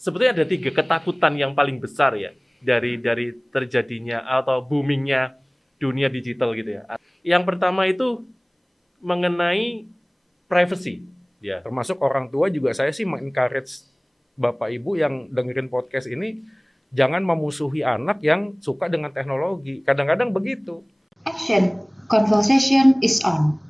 sebetulnya ada 3 ketakutan yang paling besar ya dari terjadinya atau boomingnya dunia digital gitu ya. Yang pertama itu mengenai privacy. Ya. Termasuk orang tua juga saya sih encourage Bapak Ibu yang dengerin podcast ini jangan memusuhi anak yang suka dengan teknologi. Kadang-kadang begitu. Action. Conversation is on.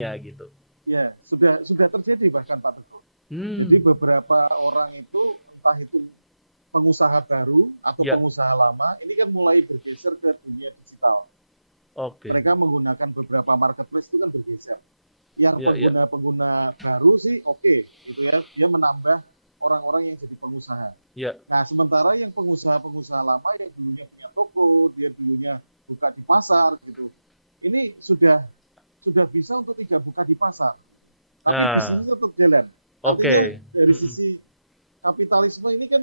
Ya gitu. Ya, sudah terjadi bahkan Pak Teguh. Jadi beberapa orang itu entah itu pengusaha baru atau pengusaha lama, ini kan mulai bergeser ke dunia digital. Mereka menggunakan beberapa marketplace itu kan bergeser. Yang pengguna-pengguna baru sih gitu ya, dia menambah orang-orang yang jadi pengusaha. Nah, sementara yang pengusaha-pengusaha lama yang dulunya punya toko, dia dulunya buka di pasar gitu, ini sudah bisa untuk tidak buka di pasar, tapi bisnisnya tetap jalan. Artinya dari sisi kapitalisme ini kan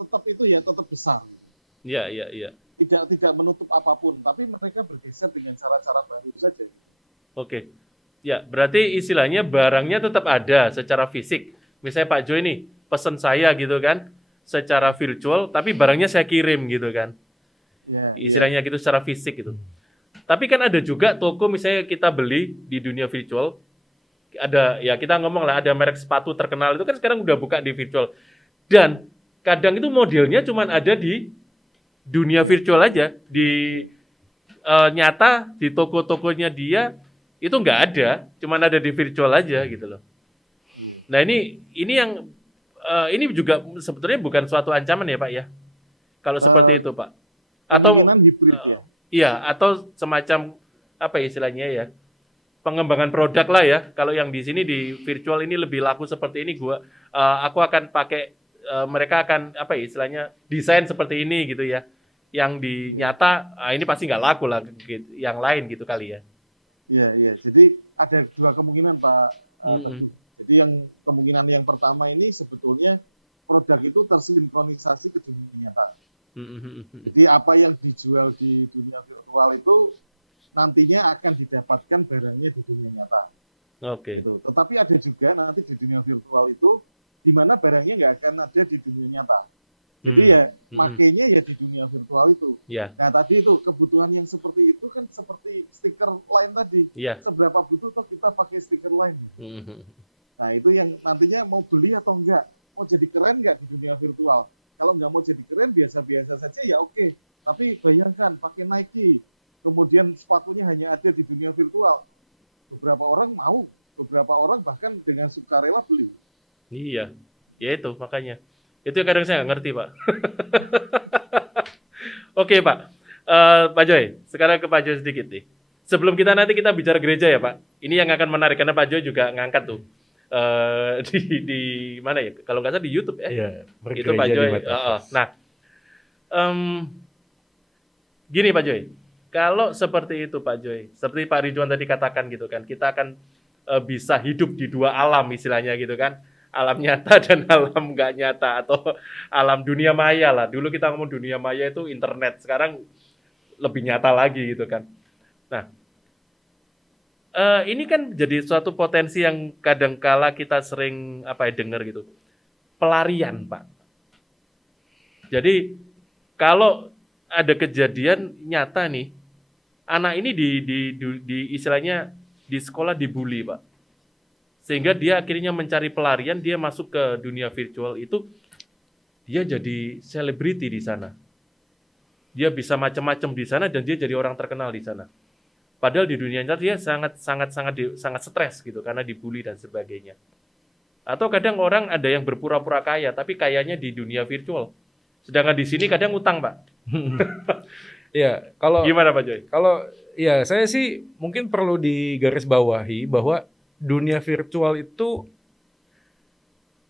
tetap besar. Gitu. Iya. Tidak menutup apapun, tapi mereka bergeser dengan cara-cara baru saja. Gitu. Ya, berarti istilahnya barangnya tetap ada secara fisik. Misalnya Pak Jo ini pesan saya gitu kan, secara virtual, tapi barangnya saya kirim gitu kan. Istilahnya gitu secara fisik gitu. Tapi kan ada juga toko misalnya kita beli di dunia virtual, ada ya kita ngomong lah ada merek sepatu terkenal itu kan sekarang udah buka di virtual. Dan kadang itu modelnya cuma ada di dunia virtual aja, di nyata di toko-tokonya dia itu nggak ada, cuma ada di virtual aja gitu loh. Nah ini yang ini juga sebetulnya bukan suatu ancaman ya Pak ya, kalau seperti itu Pak. Atau kemungkinan hibrid ya. Iya, atau semacam apa ya istilahnya ya, pengembangan produk lah ya. Kalau yang di sini di virtual ini lebih laku seperti ini, aku akan pakai, mereka akan apa ya istilahnya desain seperti ini gitu ya. Yang di nyata ini pasti nggak laku lah, gitu, yang lain gitu kali ya. Iya. Jadi ada 2 kemungkinan Pak Teguh. Jadi yang kemungkinan yang pertama ini sebetulnya produk itu tersinkronisasi ke dunia nyata. Jadi apa yang dijual di dunia virtual itu nantinya akan didapatkan barangnya di dunia nyata. Gitu. Tetapi ada juga nanti di dunia virtual itu di mana barangnya nggak akan ada di dunia nyata. Jadi makainya ya di dunia virtual itu. Nah tadi itu kebutuhan yang seperti itu kan seperti stiker line tadi. Seberapa butuh toh kita pakai stiker line gitu. Nah itu yang nantinya mau beli atau enggak, mau jadi keren enggak di dunia virtual. Kalau nggak mau jadi keren, biasa-biasa saja ya oke. Tapi bayangkan pakai Nike, kemudian sepatunya hanya ada di dunia virtual. Beberapa orang mau, beberapa orang bahkan dengan sukarela beli. Iya, ya itu makanya. Itu yang kadang saya nggak ngerti Pak. Oke Pak, Pak Joy, sekarang ke Pak Joy sedikit nih. Sebelum nanti kita bicara gereja ya Pak. Ini yang akan menarik karena Pak Joy juga ngangkat tuh. Di mana ya? Kalau nggak salah di YouTube ya. Itu Pak Joy. Nah, gini Pak Joy. Kalau seperti itu Pak Joy, seperti Pak Ridwan tadi katakan gitu kan, kita akan bisa hidup di 2 alam istilahnya gitu kan. Alam nyata dan alam nggak nyata atau alam dunia maya lah. Dulu kita ngomong dunia maya itu internet, sekarang lebih nyata lagi gitu kan. Nah, ini kan jadi suatu potensi yang kadangkala kita sering dengar gitu. Pelarian, Pak. Jadi kalau ada kejadian nyata nih, anak ini di istilahnya di sekolah dibully, Pak. Sehingga dia akhirnya mencari pelarian, dia masuk ke dunia virtual itu, dia jadi selebriti di sana. Dia bisa macam-macam di sana dan dia jadi orang terkenal di sana. Padahal di dunia nyata dia sangat stres gitu karena dibully dan sebagainya. Atau kadang orang ada yang berpura-pura kaya tapi kayanya di dunia virtual. Sedangkan di sini kadang utang, Pak. Ya, kalau gimana Pak Joy? Kalau ya saya sih mungkin perlu digarisbawahi bahwa dunia virtual itu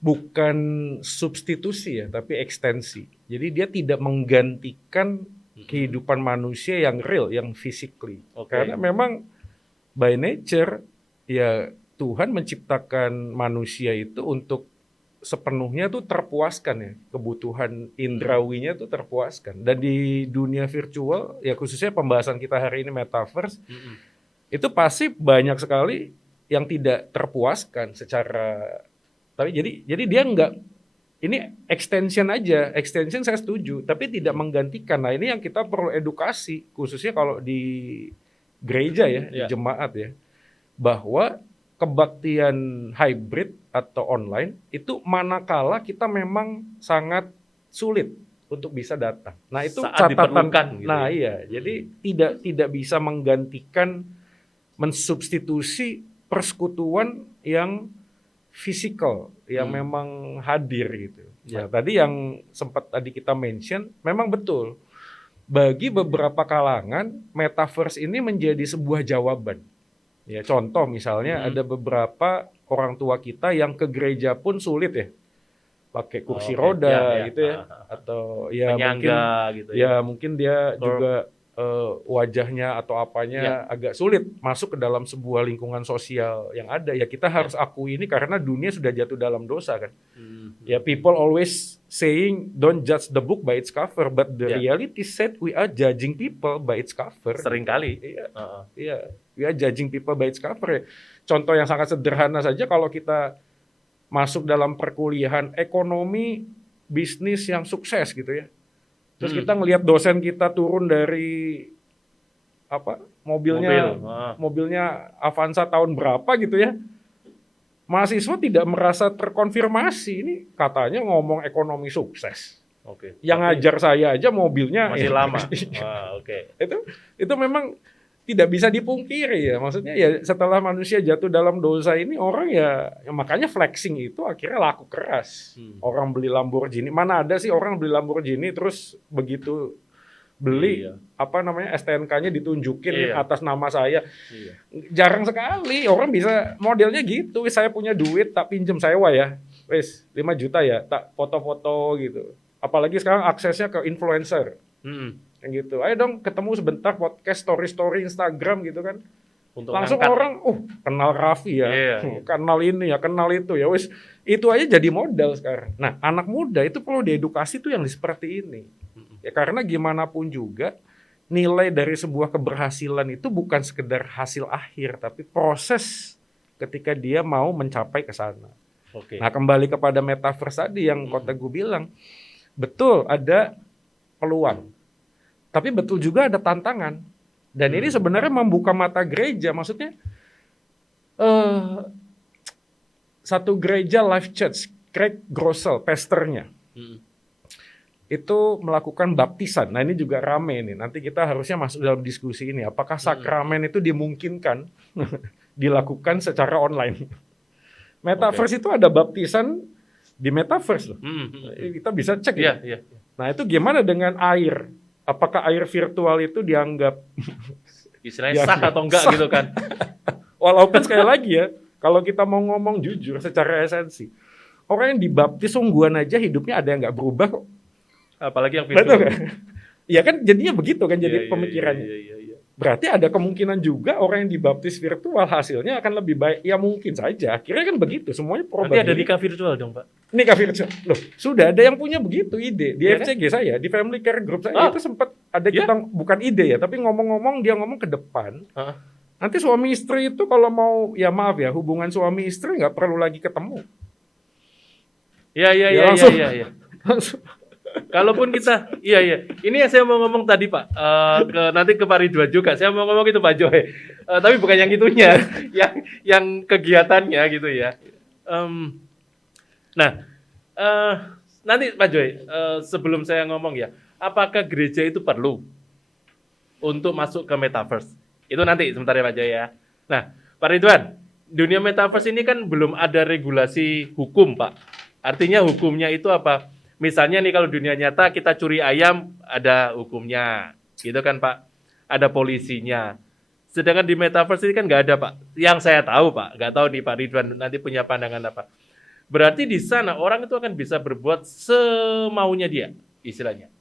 bukan substitusi ya, tapi ekstensi. Jadi dia tidak menggantikan kehidupan manusia yang real, yang physically. Karena memang by nature ya Tuhan menciptakan manusia itu untuk sepenuhnya tuh terpuaskan ya, kebutuhan indrawinya tuh terpuaskan. Dan di dunia virtual ya khususnya pembahasan kita hari ini metaverse, itu pasti banyak sekali yang tidak terpuaskan secara, tapi jadi dia nggak, ini extension aja, extension saya setuju, tapi tidak menggantikan. Nah ini yang kita perlu edukasi, khususnya kalau di gereja ya, di jemaat ya, bahwa kebaktian hybrid atau online itu manakala kita memang sangat sulit untuk bisa datang. Nah itu saat catatan. gitu Nah ya. iya, jadi tidak bisa menggantikan, mensubstitusi persekutuan yang fisikal, yang memang hadir gitu. Nah tadi yang sempat tadi kita mention, memang betul. Bagi beberapa kalangan, metaverse ini menjadi sebuah jawaban. Ya, contoh misalnya ada beberapa orang tua kita yang ke gereja pun sulit ya, pakai kursi roda gitu ya, atau ya penyangga mungkin gitu ya mungkin dia juga wajahnya atau apanya agak sulit masuk ke dalam sebuah lingkungan sosial yang ada. Ya kita harus akui ini karena dunia sudah jatuh dalam dosa kan. Ya people always saying don't judge the book by its cover, but the reality said we are judging people by its cover. Seringkali. Iya, we are judging people by its cover. Contoh yang sangat sederhana saja, kalau kita masuk dalam perkuliahan ekonomi bisnis yang sukses gitu ya. Terus kita ngelihat dosen kita turun dari mobilnya Avanza tahun berapa gitu ya. Mahasiswa tidak merasa terkonfirmasi, ini katanya ngomong ekonomi sukses. Yang ngajar saya aja mobilnya masih lama. Itu memang tidak bisa dipungkiri ya. Maksudnya ya setelah manusia jatuh dalam dosa ini, orang ya makanya flexing itu akhirnya laku keras. Orang beli Lamborghini, mana ada sih orang beli Lamborghini terus begitu beli STNK-nya ditunjukin atas nama saya. Jarang sekali orang bisa modelnya gitu. Saya punya duit tak pinjem sewa ya. Wes 5 juta ya, tak foto-foto gitu. Apalagi sekarang aksesnya ke influencer. Yang gitu. Ayo dong ketemu sebentar, podcast, story Instagram gitu kan. Untuk langsung angkat. Orang kenal Raffi ya. Kenal ini ya, kenal itu ya. Wes itu aja jadi modal sekarang. Nah, anak muda itu perlu diedukasi tuh yang seperti ini. Ya karena gimana pun juga nilai dari sebuah keberhasilan itu bukan sekedar hasil akhir, tapi proses ketika dia mau mencapai ke sana. Nah kembali kepada metaverse tadi yang Kota gue bilang, betul ada peluang, tapi betul juga ada tantangan. Dan ini sebenarnya membuka mata gereja, maksudnya satu gereja Life Church, Craig Groeschel, pastornya, itu melakukan baptisan. Nah ini juga rame nih. Nanti kita harusnya masuk dalam diskusi ini. Apakah sakramen itu dimungkinkan dilakukan secara online? Metaverse itu ada baptisan di metaverse loh. Kita bisa cek ya. Nah itu gimana dengan air? Apakah air virtual itu dianggap istilahnya sah atau enggak gitu kan? Walaupun sekali lagi ya, kalau kita mau ngomong jujur secara esensi, orang yang dibaptis sungguhan aja hidupnya ada yang nggak berubah kok. Apalagi yang virtual. Iya kan jadinya begitu kan jadi pemikirannya. Berarti ada kemungkinan juga orang yang dibaptis virtual hasilnya akan lebih baik. Ya mungkin saja. Akhirnya kan begitu. Semuanya probabilitas. Nanti ada nikah virtual dong Pak? Nikah virtual. Loh, sudah ada yang punya begitu ide. Di FCG saya, di Family Care Group saya itu sempat ada kita bukan ide ya, tapi ngomong-ngomong dia ngomong ke depan. Nanti suami istri itu kalau mau, ya maaf ya, hubungan suami istri nggak perlu lagi ketemu. Langsung. Kalaupun kita, ini yang saya mau ngomong tadi Pak, nanti ke Pak Ridwan juga, saya mau ngomong itu Pak Joy, tapi bukan yang itunya, yang kegiatannya gitu ya. Nanti Pak Joy, sebelum saya ngomong ya, apakah gereja itu perlu untuk masuk ke metaverse? Itu nanti sebentar ya Pak Joy ya. Nah, Pak Ridwan, dunia metaverse ini kan belum ada regulasi hukum Pak. Artinya hukumnya itu apa? Misalnya nih kalau dunia nyata kita curi ayam ada hukumnya, gitu kan Pak? Ada polisinya. Sedangkan di metaverse ini kan nggak ada Pak. Yang saya tahu Pak, nggak tahu nih Pak Ridwan nanti punya pandangan apa. Berarti di sana orang itu akan bisa berbuat semaunya dia, istilahnya.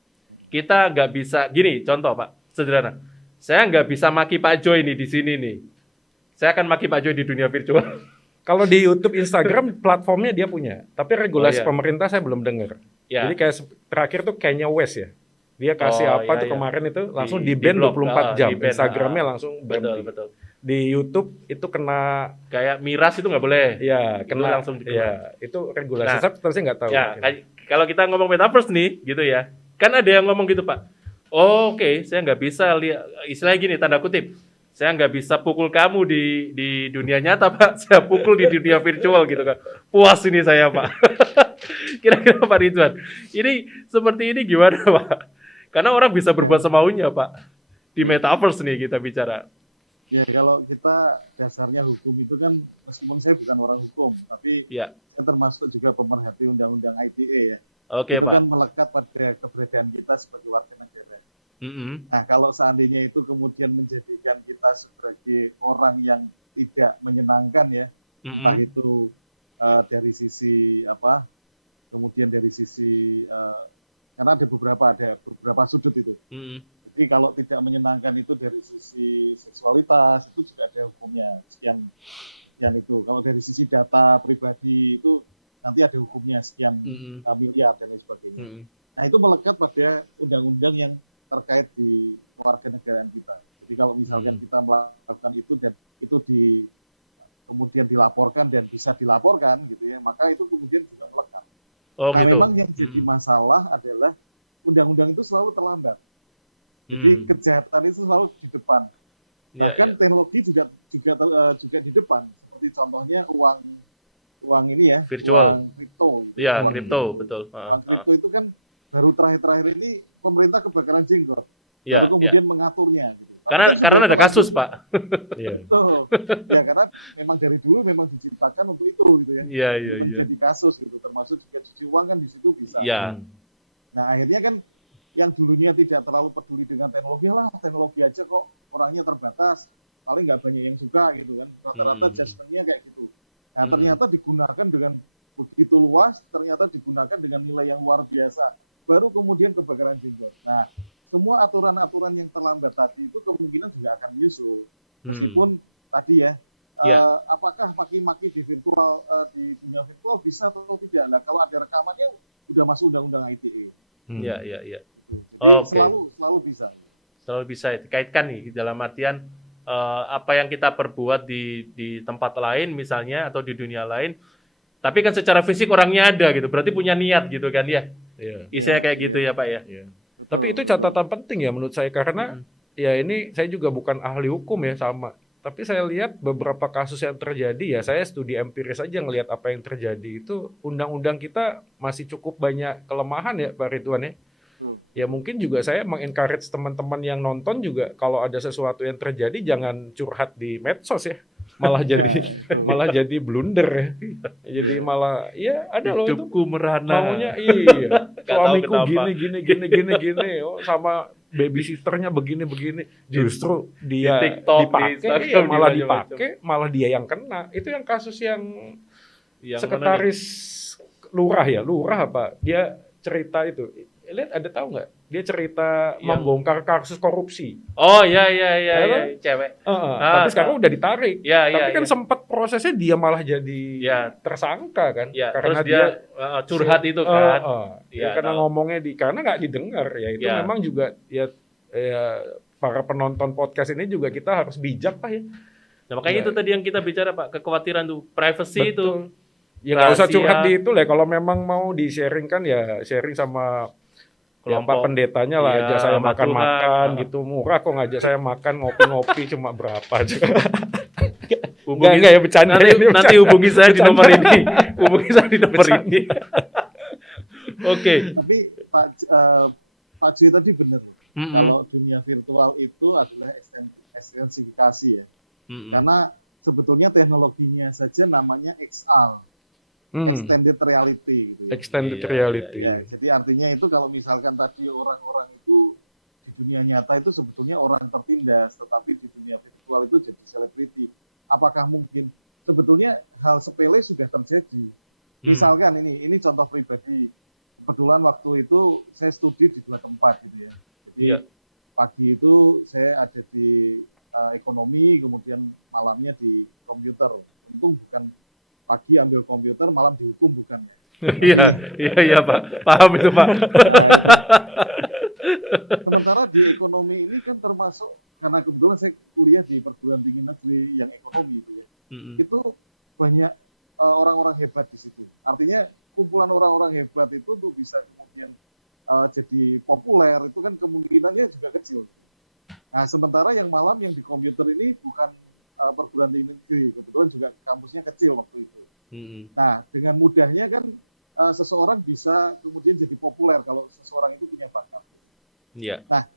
Kita nggak bisa, gini contoh Pak, sederhana. Saya nggak bisa maki Pak Joy nih di sini nih. Saya akan maki Pak Joy di dunia virtual. Kalau di YouTube, Instagram, platformnya dia punya. Tapi regulasi pemerintah saya belum dengar. Jadi kayak terakhir tuh Kanye West ya. Dia kasih kemarin itu langsung di ban 24 jam. Instagramnya langsung berhenti. Betul. di YouTube itu kena Kayak miras itu nggak boleh. ya Itu kena langsung dikeluar. ya itu regulasi. Nah, Terus saya nggak tahu. Ya, kalau kita ngomong metaverse nih, gitu ya, kan ada yang ngomong gitu Pak. Oh, oke, saya nggak bisa lihat, istilahnya gini, tanda kutip, saya nggak bisa pukul kamu di dunia nyata Pak, saya pukul di dunia virtual gitu kan. Puas ini saya Pak. Kira-kira Pak Ridwan, ini seperti ini gimana Pak? Karena orang bisa berbuat semaunya Pak. Di metaverse nih kita bicara. Ya, kalau kita dasarnya hukum itu kan, meskipun saya bukan orang hukum, tapi Ya, saya termasuk juga pemerhati undang-undang ITE ya. oke Itu Pak. kan melekat pada keberadaan kita sebagai warga negara. Mm-mm. Nah, kalau seandainya itu kemudian menjadikan kita sebagai orang yang tidak menyenangkan ya, entah Mm-mm. itu dari sisi apa, kemudian dari sisi karena ada beberapa sudut itu. Mm-mm. Jadi kalau tidak menyenangkan itu dari sisi seksualitas itu juga ada hukumnya sekian itu. Kalau dari sisi data pribadi itu nanti ada hukumnya sekian Mm-mm. miliar dan lain sebagainya. Mm-mm. Nah itu melekat pada undang-undang yang terkait di kewarganegaraan kita. Jadi kalau misalkan kita melakukan itu dan itu kemudian dilaporkan dan bisa dilaporkan gitu ya, maka itu kemudian juga melekat. Oh, Nah gitu. memang yang jadi masalah adalah undang-undang itu selalu terlambat. Jadi kejahatan itu selalu di depan. Ya, Bahkan teknologi juga di depan. Seperti contohnya uang ini ya, Virtual. uang kripto gitu. ya, Uang kripto, betul. Uang kripto itu kan baru terakhir-terakhir ini pemerintah kebakaran jenggot. Ya, Baru kemudian mengaturnya gitu. Tapi kan sudah karena ada terlanjur. kasus, Pak. Iya. Betul. Ya karena memang dari dulu memang diciptakan untuk itu gitu ya. Iya, iya, iya. Menjadi kasus gitu. Termasuk juga cuci uang kan di situ bisa. Iya. Nah akhirnya kan yang dulunya tidak terlalu peduli dengan teknologi lah, teknologi aja kok orangnya terbatas, paling nggak banyak yang suka gitu kan. Rata-rata judgement-nya kayak gitu. Nah ternyata digunakan dengan begitu luas, ternyata digunakan dengan nilai yang luar biasa. Baru kemudian kebakaran jenggot. Nah semua aturan-aturan yang terlambat tadi itu kemungkinan juga akan menyusul. Meskipun tadi ya, apakah maki-maki di virtual di dunia virtual bisa atau tidak? Nah kalau ada rekamannya udah masuk undang-undang ITE. Iya, iya, iya. Gitu. Jadi Oke. selalu bisa. Selalu bisa dikaitkan nih dalam artian apa yang kita perbuat di tempat lain misalnya atau di dunia lain, tapi kan secara fisik orangnya ada gitu, berarti punya niat gitu kan ya. Iya. Isinya Iya, kayak gitu iya. ya Pak ya. Iya. Betul, Tapi itu betul. catatan penting ya menurut saya karena ya ini saya juga bukan ahli hukum ya sama. Tapi saya lihat beberapa kasus yang terjadi ya saya studi empiris aja ngelihat apa yang terjadi itu undang-undang kita masih cukup banyak kelemahan ya Pak Ridwan ya. Ya mungkin juga saya mengencourage teman-teman yang nonton juga kalau ada sesuatu yang terjadi jangan curhat di medsos ya. Malah jadi itu. malah jadi blunder ya. Jadi Iya. malah ya ada loh itu Hidupku merana. maunya iya Nggak tahu suamiku kenapa. gini oh sama babysitternya begini justru dia Di TikTok, di dipakai Instagram, iya, malah di macam-macam. dipakai malah dia yang kena itu yang kasus yang Yang sekretaris lurah apa dia cerita itu lihat ada tahu nggak dia cerita Yang- membongkar kasus korupsi. Oh iya, iya, iya, Ya, iya, cewek. Tapi sekarang udah ditarik. Iya, iya, Tapi kan iya. sempat prosesnya dia malah jadi Ya. tersangka kan. Ya, Karena terus dia curhat itu kan. Ya, Iya, karena tahu. ngomongnya karena nggak didengar ya itu Ya. memang juga ya para penonton podcast ini juga kita harus bijak lah ya. Nah, makanya Ya. itu tadi yang kita bicara Pak, kekhawatiran tuh, privacy itu. Betul. Ya nggak usah Rahasia. curhat di itu lah. Kalau memang mau di-sharing kan ya sharing sama ya, Pak Kelompok. pendetanya lah. Iya, Ajak saya sama makan-makan Tuhan. gitu. Murah kok ngajak saya makan ngopi-ngopi cuma berapa aja. Hubungi- Enggak ya bercanda. nanti, ini nanti bercanda. hubungi saya di nomor ini. Hubungi saya di nomor Bercanda. ini. Oke. Tapi Pak Joy tadi benar loh. Mm-mm. Kalau dunia virtual itu adalah ekstensifikasi ya. Mm-mm. Karena sebetulnya teknologinya saja namanya XR, extended reality gitu ya. Extended Iya, reality. Ya, jadi artinya itu kalau misalkan tadi orang-orang itu di dunia nyata itu sebetulnya orang tertindas, tetapi di dunia virtual itu jadi selebriti. Apakah mungkin sebetulnya hal sepele sudah terjadi? Misalkan ini contoh pribadi. Kebetulan waktu itu saya studi di 2 tempat gitu ya. Jadi Iya. pagi itu saya ada di ekonomi, kemudian malamnya di komputer. Untung bukan pagi ambil komputer, malam dihukum bukan ya. Iya, iya Pak. Paham itu Pak. Nah, itu. Sementara di ekonomi ini kan termasuk karena kebetulan saya kuliah di perguruan tinggi negeri yang ekonomi itu ya, itu banyak orang-orang hebat di situ. Artinya kumpulan orang-orang hebat itu untuk bisa kemudian jadi populer itu kan kemungkinannya juga kecil. Nah, sementara yang malam yang di komputer ini bukan perguruan tinggi negeri, kebetulan juga kampusnya kecil waktu itu. Nah, dengan mudahnya kan seseorang bisa kemudian jadi populer kalau seseorang itu punya bakat. Iya. Nah,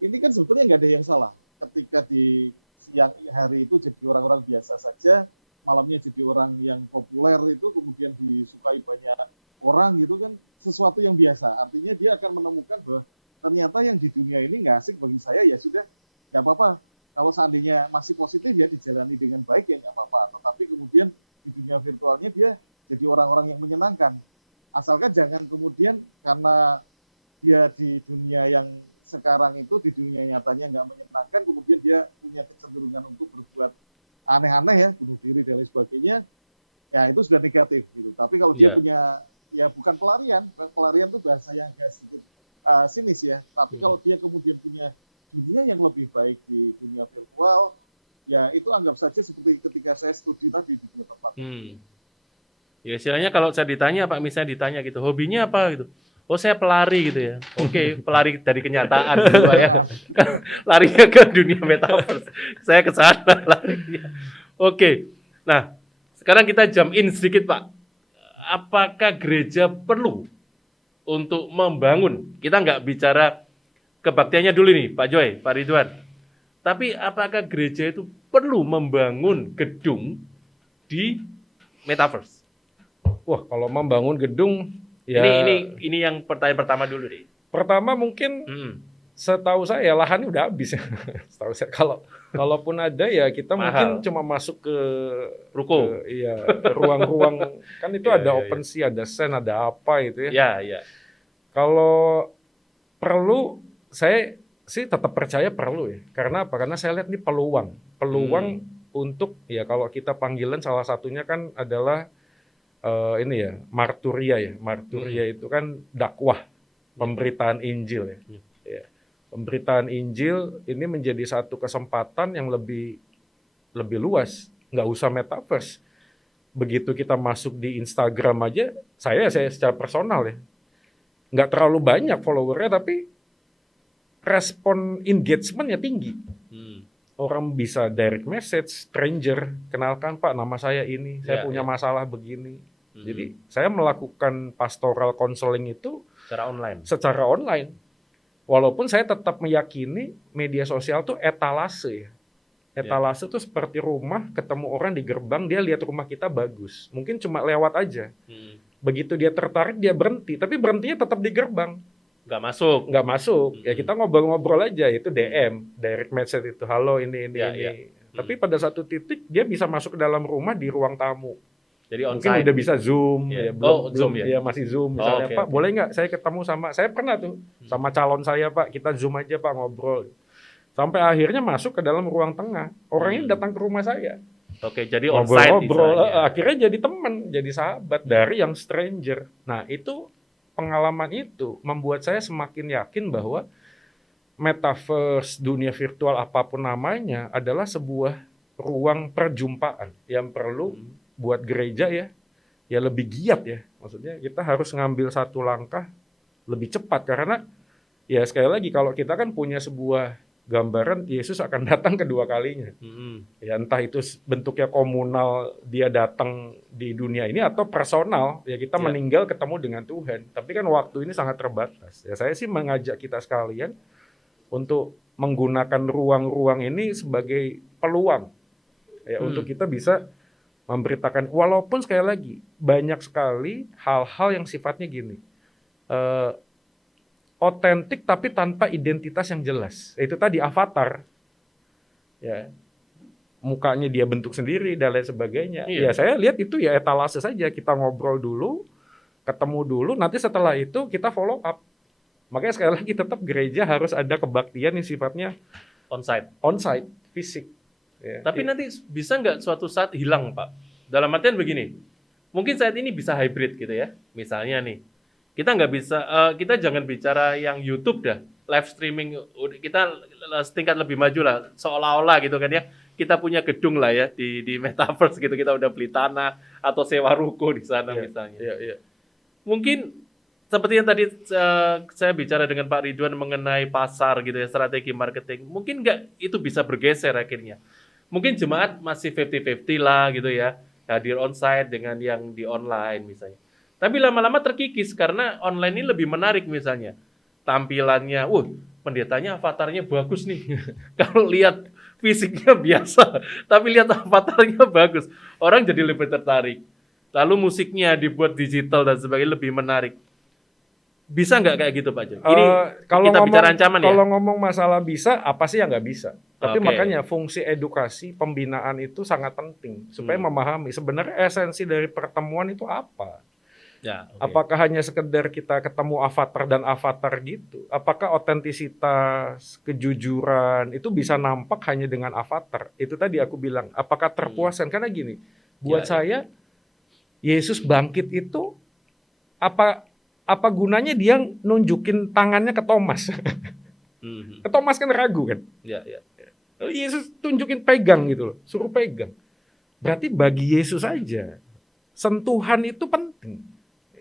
ini kan sebetulnya nggak ada yang salah. Ketika di siang hari itu jadi orang-orang biasa saja, malamnya jadi orang yang populer itu kemudian disukai banyak orang gitu kan sesuatu yang biasa. Artinya dia akan menemukan bahwa ternyata yang di dunia ini nggak asik bagi saya, ya sudah nggak apa-apa. Kalau seandainya masih positif ya dijalani dengan baik ya nggak apa-apa. Tetapi kemudian di dunia virtualnya dia jadi orang-orang yang menyenangkan. Asalkan jangan kemudian karena dia di dunia yang sekarang itu di dunia nyatanya nggak menyenangkan, kemudian dia punya kecenderungan untuk berbuat aneh-aneh ya, bunuh diri dan lain sebagainya, ya itu sudah negatif gitu. Tapi kalau dia punya, ya bukan pelarian itu bahasa yang agak sedikit sinis ya, tapi kalau dia kemudian punya dunia yang lebih baik di dunia virtual, ya itu anggap saja seperti ketika saya studi tadi di dua tempat. Ya istilahnya kalau saya ditanya Pak, misalnya ditanya gitu, hobinya apa gitu? Oh saya pelari gitu ya. Oke, pelari dari kenyataan gitu Pak ya. Larinya ke dunia metaverse. Saya ke sana larinya. Oke. Nah, sekarang kita jump in sedikit Pak. Apakah gereja perlu untuk membangun? Kita nggak bicara kebaktiannya dulu nih Pak Joy, Pak Ridwan. Tapi apakah gereja itu perlu membangun gedung di metaverse? Wah, kalau membangun gedung ya, ini yang pertanyaan pertama dulu deh. Pertama mungkin setahu saya lahannya udah habis ya. Setahu saya kalaupun ada ya kita mungkin cuma masuk ke ruko. Iya, ruang-ruang kan itu ada OpenSea, ada Sen, ada apa itu ya. Iya. Kalau perlu, saya sih tetap percaya perlu ya. Karena apa? Karena saya lihat ini peluang untuk ya kalau kita panggilan salah satunya kan adalah ini ya, marturia ya. Marturia itu kan dakwah, pemberitaan Injil ya. Ya. Pemberitaan Injil ini menjadi satu kesempatan yang lebih luas, nggak usah metaverse. Begitu kita masuk di Instagram aja, saya secara personal ya, nggak terlalu banyak followernya, tapi respon engagementnya tinggi. Orang bisa direct message, stranger, kenalkan Pak, nama saya ini, saya punya masalah begini. Jadi saya melakukan pastoral counseling itu secara online. Walaupun saya tetap meyakini media sosial itu etalase ya. Etalase itu seperti rumah, ketemu orang di gerbang, dia lihat rumah kita bagus. Mungkin cuma lewat aja. Begitu dia tertarik, dia berhenti. Tapi berhentinya tetap di gerbang. Nggak masuk. Ya kita ngobrol-ngobrol aja, itu DM, direct message itu, halo ini. Tapi pada satu titik dia bisa masuk ke dalam rumah di ruang tamu. Jadi mungkin udah bisa Zoom, ya belum ya masih Zoom misalnya, Pak boleh nggak saya ketemu saya pernah tuh sama calon saya Pak, kita Zoom aja Pak ngobrol. Sampai akhirnya masuk ke dalam ruang tengah, orang ini datang ke rumah saya. Oke, jadi ngobrol, akhirnya jadi teman, jadi sahabat dari yang stranger. Nah itu pengalaman itu membuat saya semakin yakin bahwa metaverse, dunia virtual apapun namanya adalah sebuah ruang perjumpaan yang perlu buat gereja ya lebih giat ya. Maksudnya kita harus ngambil satu langkah lebih cepat karena ya sekali lagi kalau kita kan punya sebuah gambaran Yesus akan datang kedua kalinya. Ya entah itu bentuknya komunal dia datang di dunia ini atau personal ya kita meninggal ketemu dengan Tuhan. Tapi kan waktu ini sangat terbatas. Ya saya sih mengajak kita sekalian untuk menggunakan ruang-ruang ini sebagai peluang ya untuk kita bisa memberitakan, walaupun sekali lagi banyak sekali hal-hal yang sifatnya gini, otentik tapi tanpa identitas yang jelas. Itu tadi avatar, ya mukanya dia bentuk sendiri dan lain sebagainya. Ya saya lihat itu ya etalase saja, kita ngobrol dulu, ketemu dulu, nanti setelah itu kita follow up. Makanya sekali lagi tetap gereja harus ada kebaktian yang sifatnya onsite, fisik. Ya. Tapi nanti bisa nggak suatu saat hilang Pak? Dalam artian begini, mungkin saat ini bisa hybrid gitu ya. Misalnya nih, kita nggak bisa, kita jangan bicara yang YouTube dah, live streaming, kita setingkat lebih maju lah, seolah-olah gitu kan ya, kita punya gedung lah ya di metaverse gitu, kita udah beli tanah atau sewa ruko di sana misalnya. Mungkin seperti yang tadi saya bicara dengan Pak Ridwan mengenai pasar gitu ya, strategi marketing, mungkin nggak itu bisa bergeser akhirnya. Mungkin jemaat masih 50-50 lah gitu ya, hadir onsite dengan yang di online misalnya. Tapi lama-lama terkikis karena online ini lebih menarik misalnya. Tampilannya, pendetanya avatarnya bagus nih. Kalau lihat fisiknya biasa, tapi lihat avatarnya bagus. Orang jadi lebih tertarik. Lalu musiknya dibuat digital dan sebagainya lebih menarik. Bisa nggak kayak gitu Pak Jo? Ini kalau kita bicara ancaman ya? Kalau ngomong masalah bisa, apa sih yang nggak bisa? Tapi Oke. makanya fungsi edukasi, pembinaan itu sangat penting. Supaya memahami sebenarnya esensi dari pertemuan itu apa. Ya, oke. Apakah hanya sekedar kita ketemu avatar dan avatar gitu? Apakah otentisitas, kejujuran itu bisa nampak hanya dengan avatar? Itu tadi aku bilang, apakah terpuaskan? Karena gini, buat saya Yesus bangkit itu apa gunanya dia nunjukin tangannya ke Thomas? Ke Thomas kan ragu kan? Ya, ya. Yesus tunjukin pegang gitu loh, suruh pegang. Berarti bagi Yesus aja sentuhan itu penting.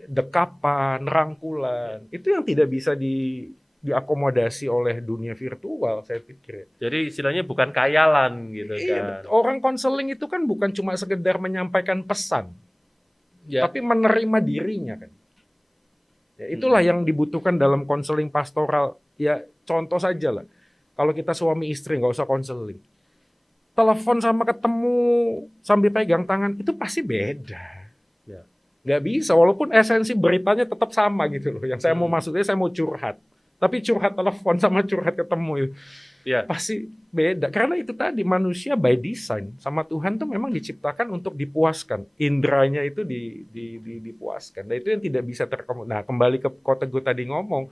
Dekapan, rangkulan, itu yang tidak bisa diakomodasi oleh dunia virtual, saya pikir. Jadi istilahnya bukan khayalan gitu kan. Orang konseling itu kan bukan cuma sekedar menyampaikan pesan, tapi menerima dirinya kan. Ya, itulah yang dibutuhkan dalam konseling pastoral. Ya contoh saja lah, kalau kita suami istri nggak usah konseling. Telepon sama ketemu sambil pegang tangan, itu pasti beda. Nggak bisa, walaupun esensi beritanya tetap sama gitu loh. Yang saya mau maksudnya, saya mau curhat. Tapi curhat telepon sama curhat ketemu itu pasti beda. Karena itu tadi, manusia by design sama Tuhan tuh memang diciptakan untuk dipuaskan. Indranya itu dipuaskan. Nah itu yang tidak bisa terkomunikasi. Nah kembali ke Ko Teguh tadi ngomong,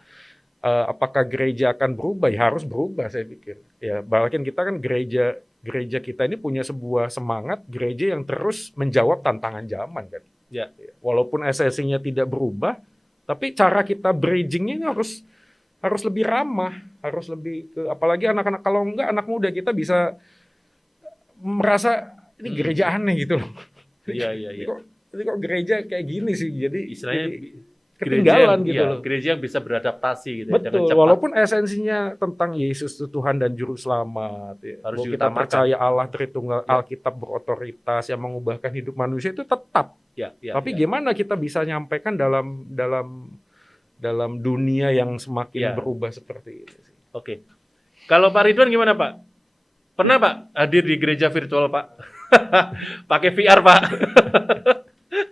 apakah gereja akan berubah? Ya harus berubah saya pikir. Ya bahkan kita kan gereja kita ini punya sebuah semangat gereja yang terus menjawab tantangan zaman kan. Ya, walaupun esensinya tidak berubah, tapi cara kita bridgingnya ini harus lebih ramah, harus lebih ke, apalagi anak-anak, kalau enggak anak muda kita bisa merasa ini gereja aneh gitu loh. Iya. Ini kok gereja kayak gini sih, jadi istilahnya ketinggalan gitu loh. Gereja yang bisa beradaptasi gitu. Betul, walaupun esensinya tentang Yesus itu Tuhan dan Juru Selamat. Ya. Harus kita percaya Allah Tritunggal, Alkitab berotoritas yang mengubahkan hidup manusia itu tetap. Tapi gimana kita bisa nyampaikan dalam dunia yang semakin berubah seperti ini? Oke. Kalau Pak Ridwan gimana Pak? Pernah Pak hadir di gereja virtual Pak? Pakai VR Pak?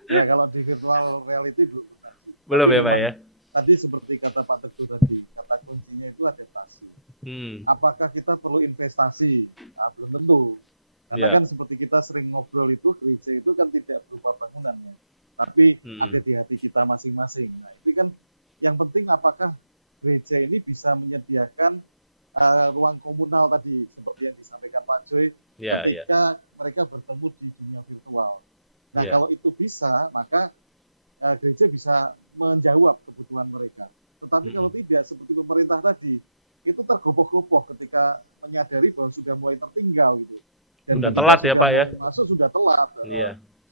Ya kalau di virtual reality belum pernah. Belum ya Pak ya? Tadi seperti kata Pak Teguh tadi, kata kuncinya itu adaptasi. Apakah kita perlu investasi? Belum tentu. Karena kan seperti kita sering ngobrol itu, gereja itu kan tidak berupa bangunannya, tapi ada di hati kita masing-masing. Nah itu kan yang penting, apakah gereja ini bisa menyediakan ruang komunal tadi, seperti yang disampaikan Pak Joy, ketika mereka bertemu di dunia virtual. Nah kalau itu bisa, maka gereja bisa menjawab kebutuhan mereka. Tetapi kalau tidak, seperti pemerintah tadi, itu tergopoh-gopoh ketika menyadari bahwa sudah mulai tertinggal gitu. Dan sudah telat ya Pak ya? Masuk sudah telat.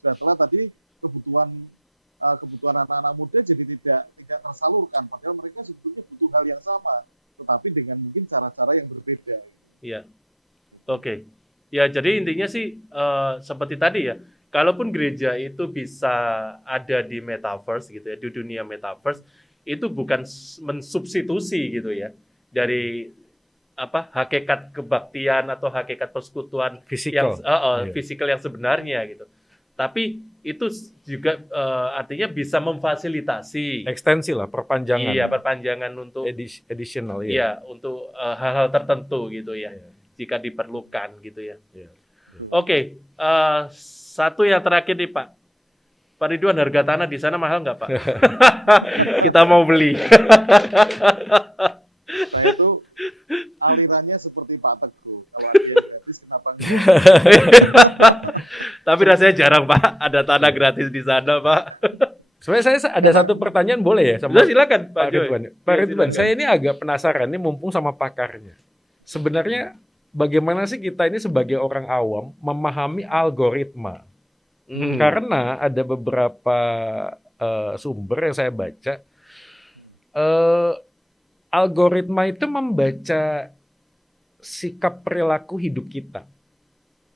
Sudah telat tadi, kebutuhan anak-anak muda jadi tidak tersalurkan. Padahal mereka sebetulnya butuh hal yang sama, tetapi dengan mungkin cara-cara yang berbeda. Iya. Oke. Ya jadi intinya sih seperti tadi ya. Kalaupun gereja itu bisa ada di metaverse gitu ya, di dunia metaverse, itu bukan mensubstitusi gitu ya dari hakikat kebaktian atau hakikat persekutuan fisikal fisikal yang sebenarnya gitu. Tapi itu juga artinya bisa memfasilitasi ekstensi lah, perpanjangan. Iya, perpanjangan untuk additional Iya, untuk hal-hal tertentu gitu ya. Jika diperlukan gitu ya. Oke, satu yang terakhir nih Pak. Pak Ridwan, harga tanah di sana mahal nggak Pak? Kita mau beli. Saya itu alirannya seperti Pak Teguh. Kalau ada yang gratis, kenapa enggak? Tapi rasanya jarang Pak, ada tanah gratis di sana Pak. Sebenarnya saya ada satu pertanyaan boleh ya sama Silakan Pak Joy. Ridwan. Pak Ridwan, silakan. saya ini agak penasaran nih mumpung sama pakarnya. Sebenarnya bagaimana sih kita ini sebagai orang awam memahami algoritma? Karena ada beberapa sumber yang saya baca, algoritma itu membaca sikap perilaku hidup kita.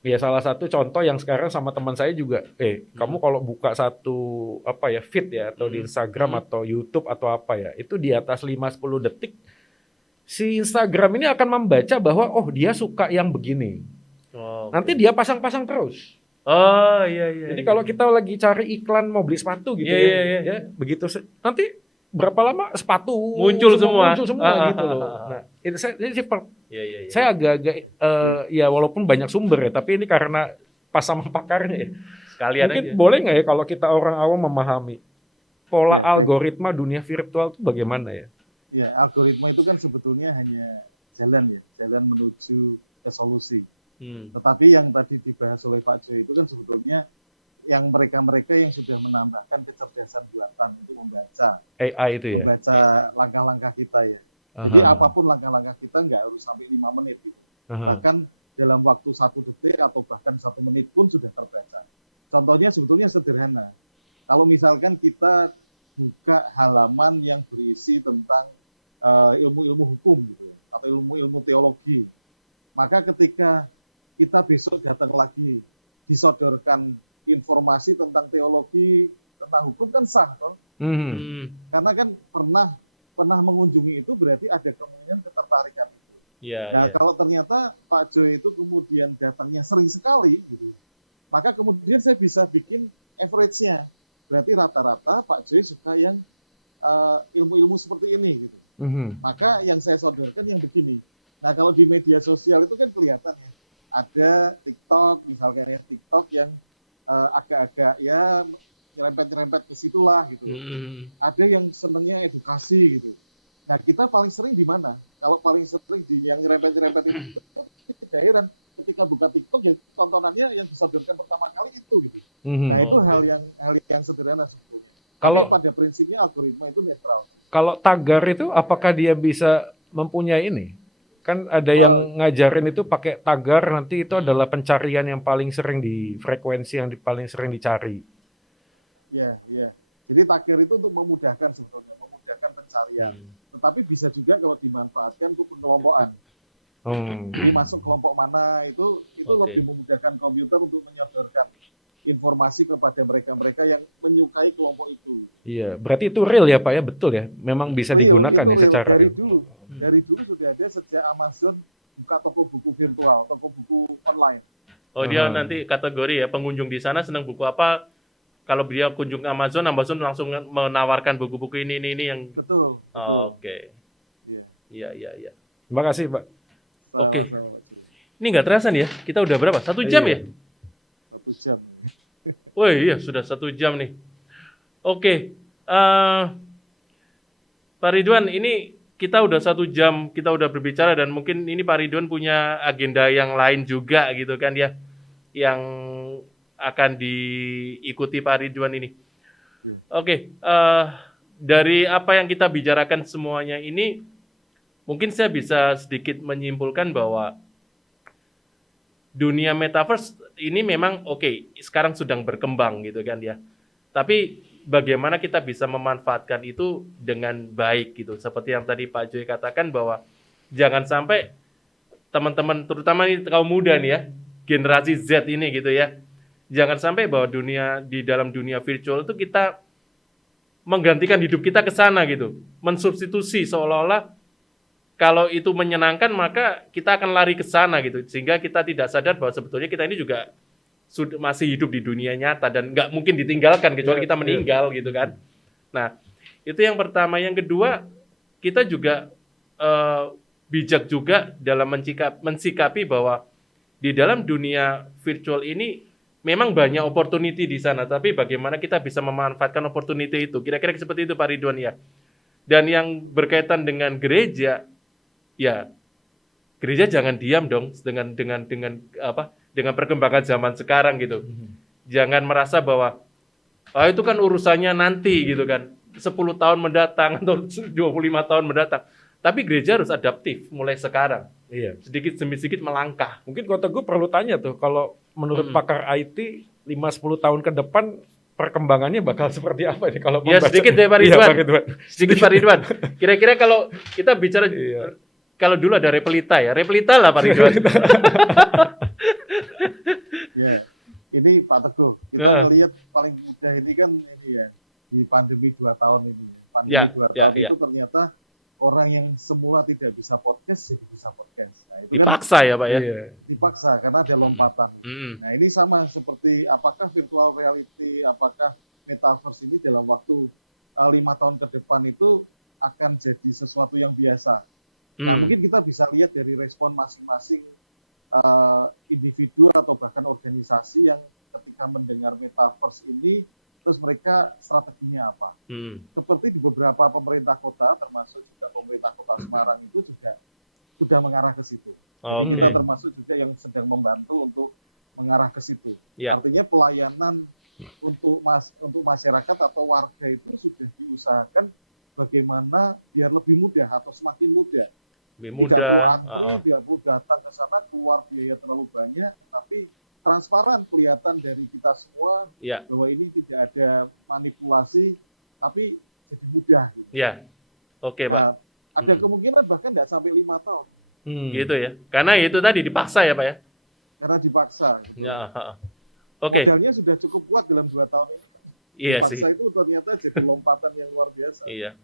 Ya salah satu contoh yang sekarang sama teman saya juga, kamu kalau buka satu feed ya atau di Instagram atau YouTube atau apa ya, itu di atas 5-10 detik si Instagram ini akan membaca bahwa dia suka yang begini. Nanti dia pasang-pasang terus. Oh iya. Jadi kalau kita lagi cari iklan mau beli sepatu gitu ya, begitu nanti berapa lama sepatu muncul semua gitu loh. Nah, itu saya agak-agak ya walaupun banyak sumber ya, tapi ini karena pas sama pakarnya ya. Sekalian mungkin aja. Boleh nggak ya kalau kita orang awam memahami pola algoritma dunia virtual itu bagaimana ya? Ya, algoritma itu kan sebetulnya hanya jalan menuju ke solusi. Tetapi yang tadi dibahas oleh Pak Joy itu kan sebetulnya yang mereka-mereka yang sudah menambahkan kecerdasan buatan untuk membaca AI itu ya? Membaca langkah-langkah kita ya. Jadi apapun langkah-langkah kita nggak harus sampai 5 menit gitu. Bahkan dalam waktu 1 detik atau bahkan 1 menit pun sudah terbaca. Contohnya sebetulnya sederhana. Kalau misalkan kita buka halaman yang berisi tentang ilmu-ilmu hukum gitu ya, atau ilmu-ilmu teologi, maka ketika kita besok datang lagi disodorkan informasi tentang teologi, tentang hukum kan sah toh. Karena kan pernah mengunjungi itu berarti ada kemungkinan ketertarikan itu. Kalau ternyata Pak Joy itu kemudian datangnya sering sekali gitu, maka kemudian saya bisa bikin average-nya. Berarti rata-rata Pak Joy suka yang ilmu-ilmu seperti ini gitu. Maka yang saya sodorkan yang begini. Nah kalau di media sosial itu kan kelihatan ya, ada TikTok misalkan ya, TikTok yang agak-agak ya nyerempet-nyerempet ke situlah gitu. Ada yang senengnya edukasi gitu. Nah kita paling sering di mana? Kalau paling sering di yang nyerempet-nyerempet itu tidak heran ketika buka TikTok ya tontonannya yang disodorkan pertama kali itu gitu. Nah itu hal yang sederhana sebetulnya. Tapi pada prinsipnya algoritma itu netral. Kalau tagar itu apakah dia bisa mempunyai ini? Kan ada yang ngajarin itu pakai tagar, nanti itu adalah pencarian yang paling sering di frekuensi yang paling sering dicari. Ya. Jadi tagar itu untuk memudahkan sebetulnya, memudahkan pencarian. Tetapi bisa juga kalau dimanfaatkan untuk pengelompokan. Jadi masuk kelompok mana itu lebih memudahkan komputer untuk menyodorkan informasi kepada mereka-mereka yang menyukai kelompok itu. Iya, berarti itu real ya Pak ya, betul ya? Memang bisa digunakan itu real. Secara Dari dulu sudah ada sejak Amazon buka toko buku virtual, toko buku online. Dia nanti kategori ya, pengunjung di sana senang buku apa? Kalau dia kunjung Amazon langsung menawarkan buku-buku ini yang betul. Oke. Iya. Terima kasih Pak. Sama-sama Pak Joy. Ini nggak terasa nih ya, kita udah berapa? 1 jam ya? 1 jam. Wah iya sudah 1 jam nih. Oke, Pak Ridwan, ini kita udah 1 jam kita udah berbicara dan mungkin ini Pak Ridwan punya agenda yang lain juga gitu kan ya, yang akan diikuti Pak Ridwan ini. Oke, dari apa yang kita bicarakan semuanya ini, mungkin saya bisa sedikit menyimpulkan bahwa dunia metaverse ini memang sekarang sedang berkembang gitu kan ya. Tapi bagaimana kita bisa memanfaatkan itu dengan baik gitu. Seperti yang tadi Pak Joy katakan bahwa jangan sampai teman-teman terutama ini kaum muda nih ya, generasi Z ini gitu ya. Jangan sampai bahwa di dalam dunia virtual itu kita menggantikan hidup kita ke sana gitu. Mensubstitusi seolah-olah kalau itu menyenangkan maka kita akan lari ke sana gitu, sehingga kita tidak sadar bahwa sebetulnya kita ini juga masih hidup di dunia nyata dan nggak mungkin ditinggalkan kecuali kita meninggal gitu kan. Nah itu yang pertama. Yang kedua, kita juga bijak juga dalam mensikapi bahwa di dalam dunia virtual ini memang banyak opportunity di sana, tapi bagaimana kita bisa memanfaatkan opportunity itu. Kira-kira seperti itu Pak Ridwan ya. Dan yang berkaitan dengan gereja, ya gereja jangan diam dong dengan perkembangan zaman sekarang gitu. Jangan merasa bahwa itu kan urusannya nanti gitu kan. 10 tahun mendatang atau 25 tahun mendatang. Tapi gereja harus adaptif mulai sekarang. Iya. Sedikit demi sedikit melangkah. Mungkin kota gue perlu tanya tuh, kalau menurut pakar IT 5-10 tahun ke depan perkembangannya bakal seperti apa nih kalau Ya membaca- sedikit deh Pak Iya, Ridwan. Pak Ridwan. Sedikit Pak Ridwan. Kira-kira kalau kita bicara Iya. kalau dulu ada Replita ya. Replita lah Pak Ridwan. Ya, ini Pak Teguh, kita Ya. ngelihat paling mudah ini kan ini ya, di pandemi 2 tahun ini ya. Pandemi Ya, 2 ya, tahun ya. itu ternyata orang yang semula tidak bisa podcast jadi bisa podcast. Nah, itu kan Dipaksa ya Pak ya. Iya. dipaksa karena ada lompatan. Mm-mm. Nah, ini sama seperti apakah virtual reality, apakah metaverse ini dalam waktu 5 tahun ke depan itu akan jadi sesuatu yang biasa. Nah, Mm. mungkin kita bisa lihat dari respon masing-masing individu atau bahkan organisasi yang ketika mendengar metaverse ini, terus mereka strateginya apa. Mm. Seperti di beberapa pemerintah kota, termasuk juga pemerintah kota Semarang itu juga sudah mengarah ke situ. Jadi Oke. kita termasuk juga yang sedang membantu untuk mengarah ke situ. Ya. Artinya pelayanan untuk masyarakat atau warga itu sudah diusahakan bagaimana biar lebih mudah atau semakin mudah. Lebih Tidak mudah. perlu antri, tidak perlu datang ke sana, keluar biaya terlalu banyak, tapi transparan kelihatan dari kita semua Ya. bahwa ini tidak ada manipulasi, tapi jadi mudah gitu. Ya. Oke Pak. Nah, ada kemungkinan bahkan tidak sampai 5 tahun Gitu ya. Karena itu tadi dipaksa ya Pak ya. karena dipaksa. Betul. Ya. Oke. Modalnya sudah cukup kuat dalam 2 tahun ini. Iya Dipaksa sih. itu ternyata jadi lompatan yang luar biasa. Iya.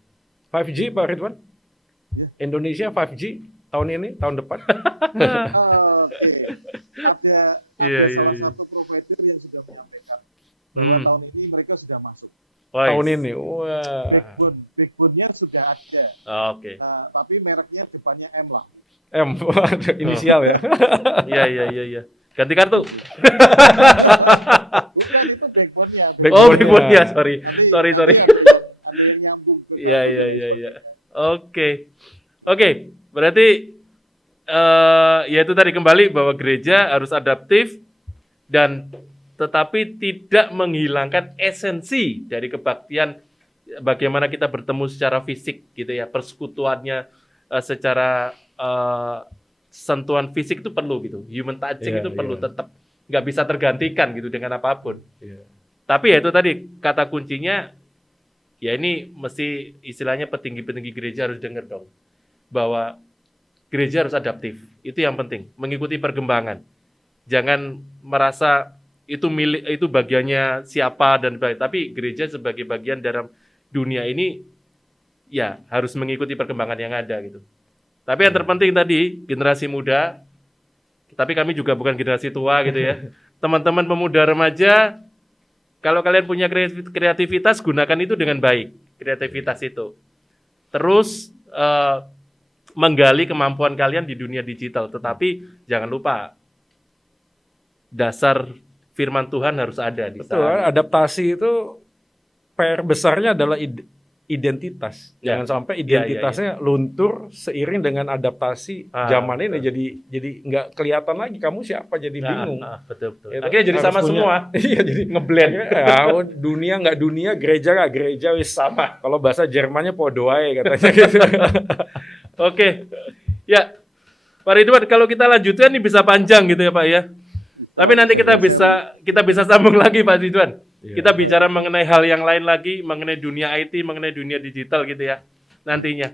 5G Pak Ridwan? Iya. Indonesia 5G tahun ini, tahun depan? Oke, ada Iya, salah iya. satu provider yang sudah menyampaikan bahwa tahun ini mereka sudah masuk. Wah, Tahun ini. Wah. Backbone-nya sudah ada, Oke. tapi mereknya depannya M lah. M, ada inisial ya. Iya. Ganti kartu. Bukan itu backbone-nya. Oh, Backbone-nya. backbone ya, sorry. Nanti Sorry. ada yang nyambung ke kartu Iya, dan iya, lain iya. sebagainya. Oke, berarti ya itu tadi kembali bahwa gereja harus adaptif dan tetapi tidak menghilangkan esensi dari kebaktian bagaimana kita bertemu secara fisik gitu ya, persekutuannya secara sentuhan fisik itu perlu gitu, human touching Iya, itu perlu iya. tetap nggak bisa tergantikan gitu dengan apapun. Iya. Tapi ya itu tadi kata kuncinya ya ini mesti istilahnya petinggi-petinggi gereja harus dengar dong bahwa gereja harus adaptif. Itu yang penting, mengikuti perkembangan. Jangan merasa itu milik itu bagiannya siapa dan sebagainya. Tapi gereja sebagai bagian dalam dunia ini ya harus mengikuti perkembangan yang ada gitu. Tapi yang terpenting tadi generasi muda, tapi kami juga bukan generasi tua gitu ya. Teman-teman pemuda remaja, kalau kalian punya kreativitas, gunakan itu dengan baik, kreativitas itu. Terus menggali kemampuan kalian di dunia digital, tetapi jangan lupa dasar firman Tuhan harus ada di Betul, sana. adaptasi itu PR besarnya adalah identitas. Ya. Jangan sampai Ya, identitasnya luntur seiring dengan adaptasi zaman ini jadi nggak kelihatan lagi kamu siapa, jadi bingung. Betul. Ya, Akhirnya jadi harus sama punya- semua. Iya, jadi Ngeblend. ya, dunia nggak dunia, gereja nggak gereja, wis sama. Kalau bahasa Jermannya podo ae katanya gitu. Oke. Ya. Pak Ridwan, kalau kita lanjutkan ini bisa panjang gitu ya Pak ya. Tapi nanti kita bisa sambung lagi Pak Ridwan. Iya, Kita bicara bisa. mengenai hal yang lain lagi, mengenai dunia IT, mengenai dunia digital gitu ya. Nantinya.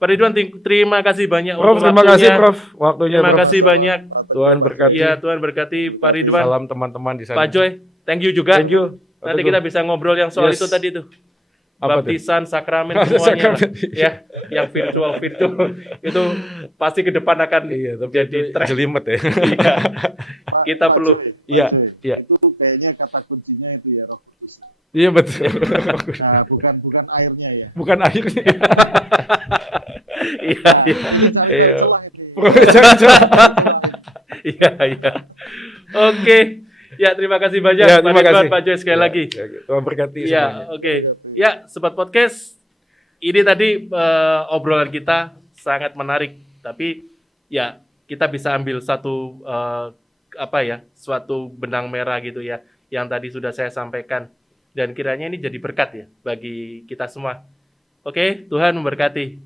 Pak Ridwan, terima kasih banyak Prof, untuk terima waktunya. kasih Prof. Waktunya Terima Prof. kasih banyak. Tuhan berkati. Iya, Tuhan berkati Tuhan Pak berkati. Ridwan. Salam teman-teman di sana. Pak Joy, thank you juga. Thank you. Nanti kita bisa ngobrol yang soal Yes. itu tadi tuh. Apa tuh? Baptisan, sakramen Ada semuanya lah. sakramen. Ya, yang virtual itu pasti ke depan akan Iya, tapi jadi itu tren. jelimet ya. Iya. Pak, Kita Pak perlu- Joy, Pak Iya, Joy, iya. itu kayaknya kata kuncinya itu ya Roh Kudus. Iya betul. Nah, bukan airnya ya. Bukan akhirnya. Iya, Nah, ini cari-cari Iya. celah ini. Cari celah ini. iya. Oke. Ya, terima kasih banyak Ya, Pak terima Ridwan, kasih. Pak Joy sekali Ya, lagi. ya, Tuhan berkati Ya, semuanya. oke. Berkati. Ya, Sobat Podcast, ini tadi obrolan kita sangat menarik. Tapi ya, kita bisa ambil satu suatu benang merah gitu ya, yang tadi sudah saya sampaikan Dan kiranya ini jadi berkat ya bagi kita semua. Oke, Tuhan memberkati.